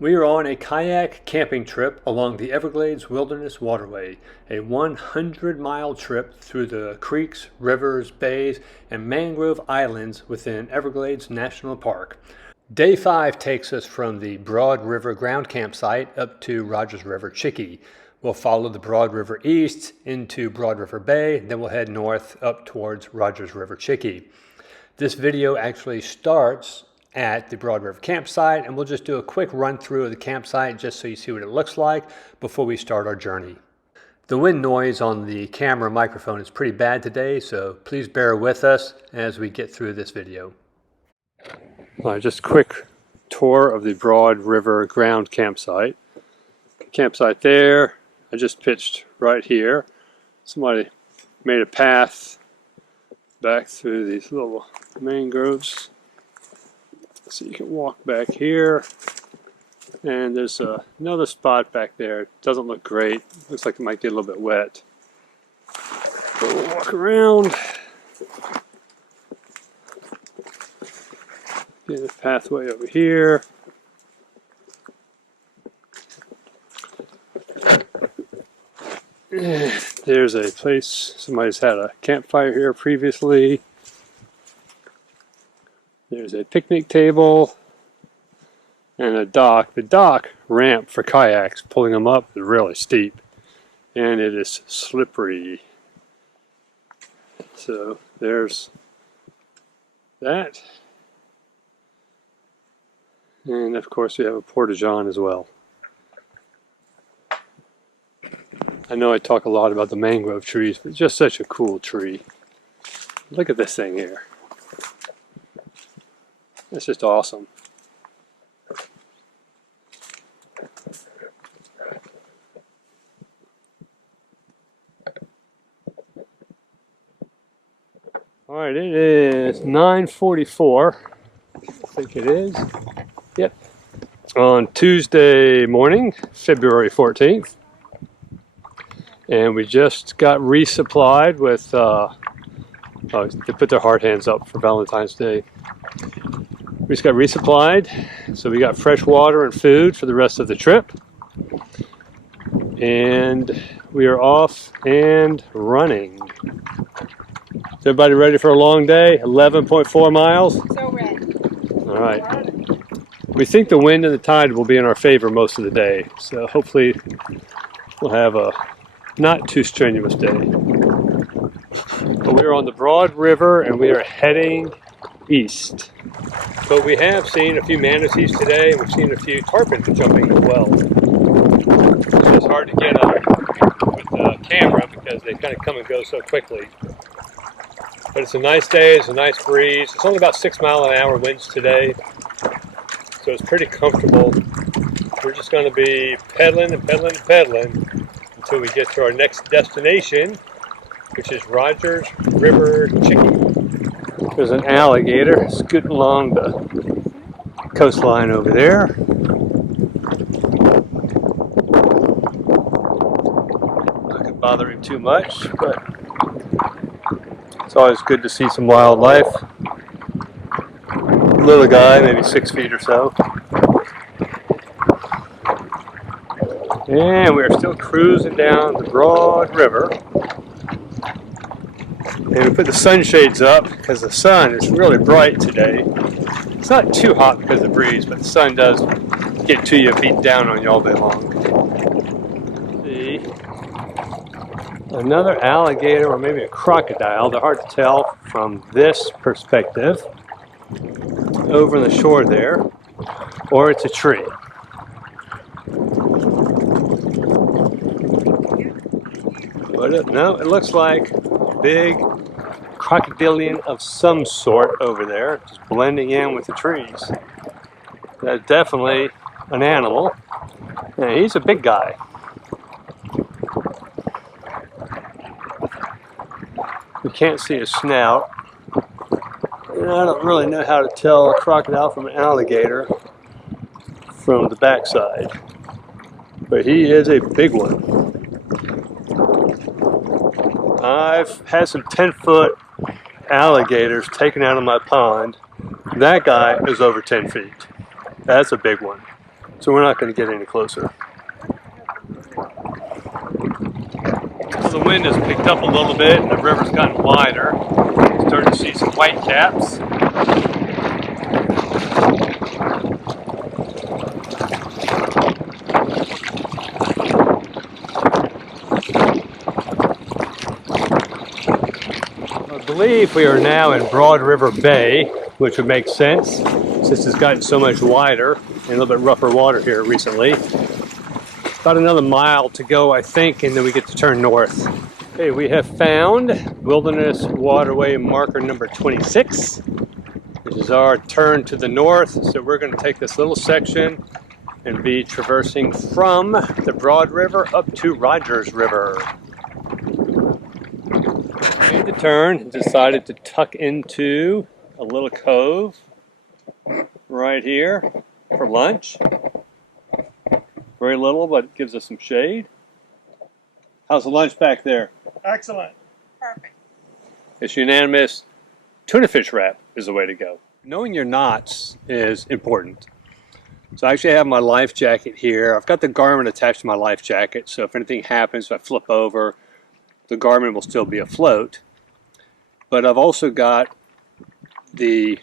We are on a kayak camping trip along the Everglades Wilderness Waterway, a 100-mile trip through the creeks, rivers, bays, and mangrove islands within Everglades National Park. Day 5 takes us from the Broad River ground campsite up to Rogers River Chickee. We'll follow the Broad River east into Broad River Bay, then we'll head north up towards Rogers River Chickee. This video actually starts at the Broad River campsite, and we'll just do a quick run through of the campsite just so you see what it looks like before we start our journey. The wind noise on the camera microphone is pretty bad today, so please bear with us as we get through this video. Just a quick tour of the Broad River ground campsite. Campsite there, I just pitched right here. Somebody made a path back through these little mangroves. So you can walk back here, and there's another spot back there. It doesn't look great. Looks like it might get a little bit wet. But we'll walk around. Get a pathway over here. There's a place, somebody's had a campfire here previously. There's a picnic table and a dock. The dock ramp for kayaks, pulling them up, is really steep and it is slippery. So there's that. And of course we have a porta-john as well. I know I talk a lot about the mangrove trees, but it's just such a cool tree. Look at this thing here. It's just awesome. All right, it is 9:44. I think it is. Yep. On Tuesday morning, February 14th. And we just got resupplied with, they put their hard hands up for Valentine's Day. We just got resupplied, so we got fresh water and food for the rest of the trip. And we are off and running. Is everybody ready for a long day? 11.4 miles? So ready. All right. We think the wind and the tide will be in our favor most of the day, so hopefully we'll have a not too strenuous day. But we're on the Broad River and we are heading east. But we have seen a few manatees today, and we've seen a few tarpon jumping as well. It's just hard to get up with the camera because they kind of come and go so quickly. But it's a nice day, it's a nice breeze. It's only about 6-mile-an-hour winds today, so it's pretty comfortable. We're just going to be pedaling and pedaling and pedaling until we get to our next destination, which is Rogers River Chickee. There's an alligator scooting along the coastline over there. Not going to bother him too much, but it's always good to see some wildlife. Little guy, maybe 6 feet or so. And we're still cruising down the Broad River. And we put the sunshades up because the sun is really bright today. It's not too hot because of the breeze, but the sun does get to you, beat down on you all day long. See? Another alligator or maybe a crocodile. They're hard to tell from this perspective. Over on the shore there. Or it's a tree. But no, it looks like a big crocodilian of some sort over there, just blending in with the trees. That's definitely an animal. Yeah, he's a big guy. You can't see his snout. And I don't really know how to tell a crocodile from an alligator from the backside. But he is a big one. I've had some 10-foot alligators taken out of my pond That guy is over 10 feet. That's a big one. So we're not going to get any closer. Well, the wind has picked up a little bit and the river's gotten wider. Starting to see some white caps. I believe we are now in Broad River Bay, which would make sense since it's gotten so much wider and a little bit rougher water here recently. About another mile to go, I think, and then we get to turn north. Okay, we have found Wilderness Waterway marker number 26, which is our turn to the north. So we're going to take this little section and be traversing from the Broad River up to Rogers River. Made the turn and decided to tuck into a little cove right here for lunch. Very little, but it gives us some shade. How's the lunch back there? Excellent. Perfect. It's unanimous. Tuna fish wrap is the way to go. Knowing your knots is important. So I actually have my life jacket here. I've got the Garmin attached to my life jacket, so if anything happens, if I flip over, the Garmin will still be afloat. But I've also got the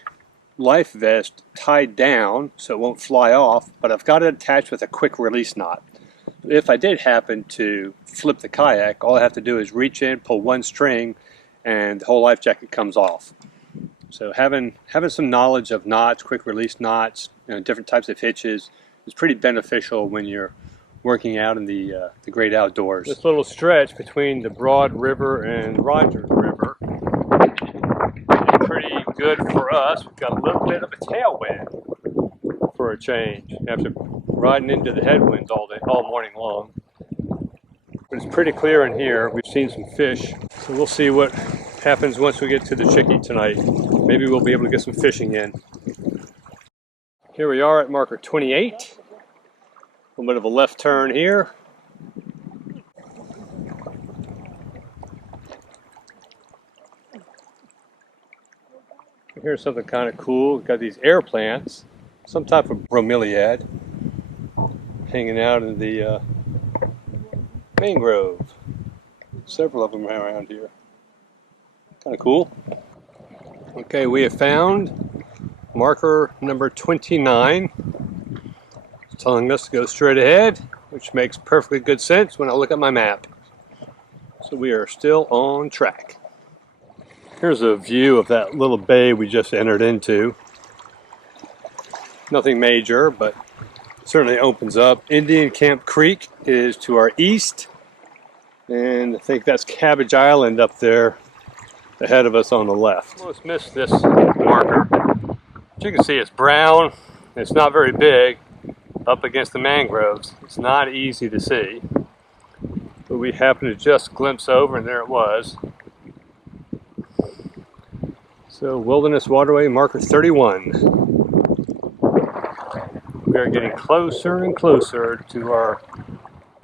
life vest tied down so it won't fly off, but I've got it attached with a quick release knot. If I did happen to flip the kayak, all I have to do is reach in, pull one string, and the whole life jacket comes off. So having some knowledge of knots, quick release knots, different types of hitches is pretty beneficial when you're working out in the great outdoors. This little stretch between the Broad River and Rogers River is pretty good for us. We've got a little bit of a tailwind for a change after riding into the headwinds all morning long. But it's pretty clear in here. We've seen some fish, so we'll see what happens once we get to the Chickee tonight. Maybe we'll be able to get some fishing in. Here we are at marker 28. A little bit of a left turn here. Here's something kind of cool. We've got these air plants, some type of bromeliad, hanging out in the mangrove. Several of them around here. Kind of cool. Okay, we have found marker number 29. It's telling us to go straight ahead, which makes perfectly good sense when I look at my map. So we are still on track. Here's a view of that little bay we just entered into. Nothing major, but certainly opens up. Indian Camp Creek is to our east, and I think that's Cabbage Island up there ahead of us on the left. Almost missed this marker. As you can see, it's brown. It's not very big up against the mangroves. It's not easy to see, but we happened to just glimpse over, and there it was. So Wilderness Waterway marker 31. We are getting closer and closer to our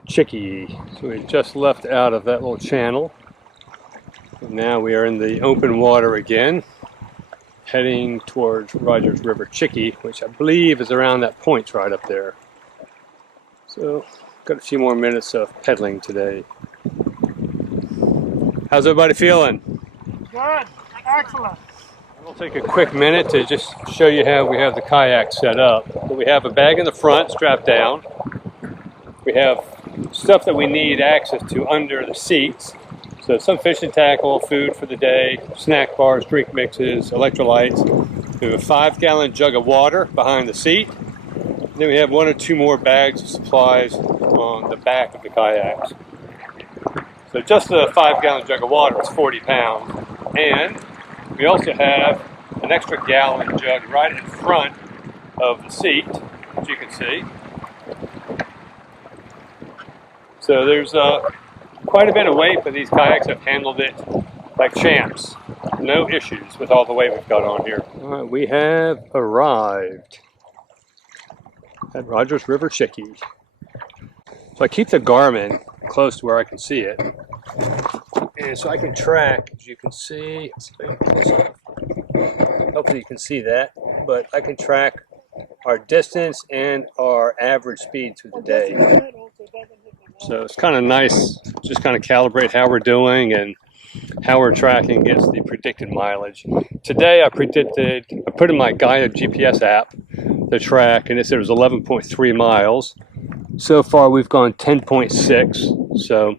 Chickee. So we just left out of that little channel. And now we are in the open water again, heading towards Rogers River Chickee, which I believe is around that point right up there. So got a few more minutes of pedaling today. How's everybody feeling? Good. Excellent. We'll take a quick minute to just show you how we have the kayak set up. We have a bag in the front strapped down. We have stuff that we need access to under the seats. So some fishing tackle, food for the day, snack bars, drink mixes, electrolytes. We have a 5-gallon jug of water behind the seat. Then we have 1 or 2 more bags of supplies on the back of the kayaks. So just a 5-gallon jug of water is 40 pounds. And we also have an extra gallon jug right in front of the seat, as you can see. So there's quite a bit of weight, but these kayaks have handled it like champs. No issues with all the weight we've got on here. All right, we have arrived at Rogers River Chickee. So I keep the Garmin close to where I can see it. And so I can track, as you can see, help hopefully you can see that, but I can track our distance and our average speed through the day. So it's kind of nice, just kind of calibrate how we're doing and how we're tracking against the predicted mileage. Today I put in my Gaia GPS app the track, and it said it was 11.3 miles. So far we've gone 10.6, so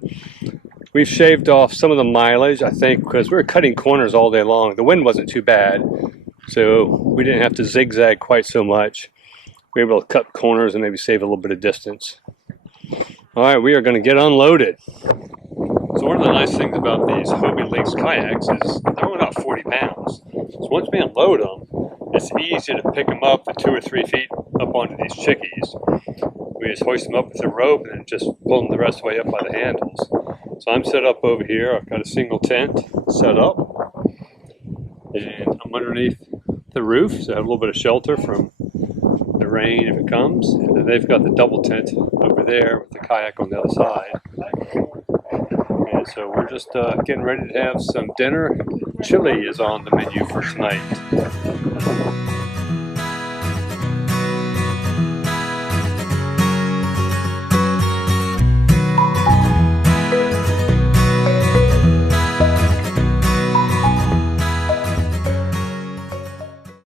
we've shaved off some of the mileage, I think, because we were cutting corners all day long. The wind wasn't too bad, so we didn't have to zigzag quite so much. We were able to cut corners and maybe save a little bit of distance. All right, we are going to get unloaded. So one of the nice things about these Hobie Lynx kayaks is they're only about 40 pounds. So once we unload them, it's easy to pick them up at 2 or 3 feet up onto these chickees. We just hoist them up with a rope and then just pull them the rest of the way up by the handles. So I'm set up over here. I've got a single tent set up, and I'm underneath the roof, so I have a little bit of shelter from the rain if it comes. And then they've got the double tent over there with the kayak on the other side. And so we're just getting ready to have some dinner. Chili is on the menu for tonight.